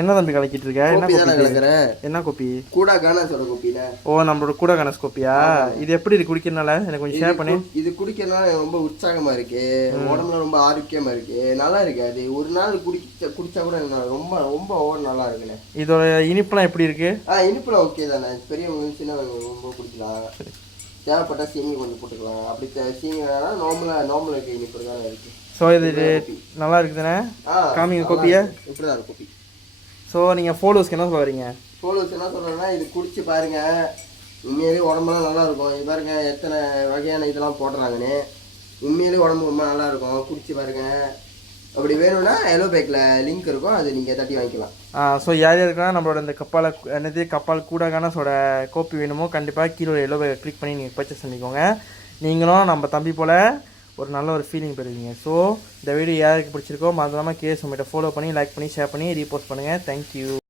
என்ன தம்பி கலக்கிட்டு இருக்க? என்ன கோப்பி தானே கோப்பி இது? கலக்கிறேன். என்ன கோப்பி? கூட கானாஸோட கோப்பில. ஓ, நம்மளோட கூட கணஸ் கோப்பியா? இது எப்படி இருக்கு குடிக்கிறனால? எனக்கு கொஞ்சம் ஷேர் பண்ணு. இது குடிக்கிறதுனால ரொம்ப உற்சாகமா இருக்கு, உடம்புல ரொம்ப ஆரோக்கியமா இருக்கு, நல்லா இருக்கு. அது ஒரு நாள் குடிச்சா கூட ரொம்ப ரொம்ப நல்லா இருக்குண்ணே. இதோட இனிப்புலாம் எப்படி இருக்கு? இனிப்புலாம் ஓகே தானே, பெரியவங்க சின்னவங்க ரொம்ப குடிக்கலாம். தேவைப்பட்டா சீனி கொஞ்சம் போட்டுக்கலாம். அப்படி சீனி வேணா நார்மலா இருக்க இனிப்பு தானே இருக்கு. ஸோ இது நல்லா இருக்குதுண்ணே. காமிங்க கோப்பியை. இப்படிதான் இருக்கு கோப்பி. ஸோ நீங்கள் ஃபாலோவர்ஸ்க்கு என்ன சொல்ல வரீங்க? ஃபாலோவர்ஸ் என்ன சொல்கிறேன்னா, இது குடிச்சு பாருங்க, உண்மையிலேயே உடம்புலாம் நல்லா இருக்கும். இது பாருங்க எத்தனை வகையான இதெல்லாம் போடுறாங்கன்னு. உண்மையிலேயே உடம்பு ரொம்ப நல்லா இருக்கும், குடிச்சு பாருங்க. அப்படி வேணும்னா எல்லோ பேக்கில் லிங்க் இருக்கும், அது நீங்கள் தட்டி வாங்கிக்கலாம். ஸோ யார் யாருக்குன்னா நம்மளோட இந்த கப்பால் கூட கணஸோட கோப்பி வேணுமோ கண்டிப்பாக கீழே எல்லோ பேக்கை கிளிக் பண்ணி நீங்கள் பர்ச்சேஸ் பண்ணிக்கோங்க. நீங்களும் நம்ம தம்பி போல் ஒரு நல்ல ஒரு ஃபீலிங் பெறுவீங்க. ஸோ இந்த வீடியோ யாருக்கு பிடிச்சிருக்கோ மறக்காமல் கேஎஸ் உங்கள்கிட்ட ஃபாலோ பண்ணி லைக் பண்ணி ஷேர் பண்ணி ரீபோஸ்ட் பண்ணுங்கள். தேங்க்யூ.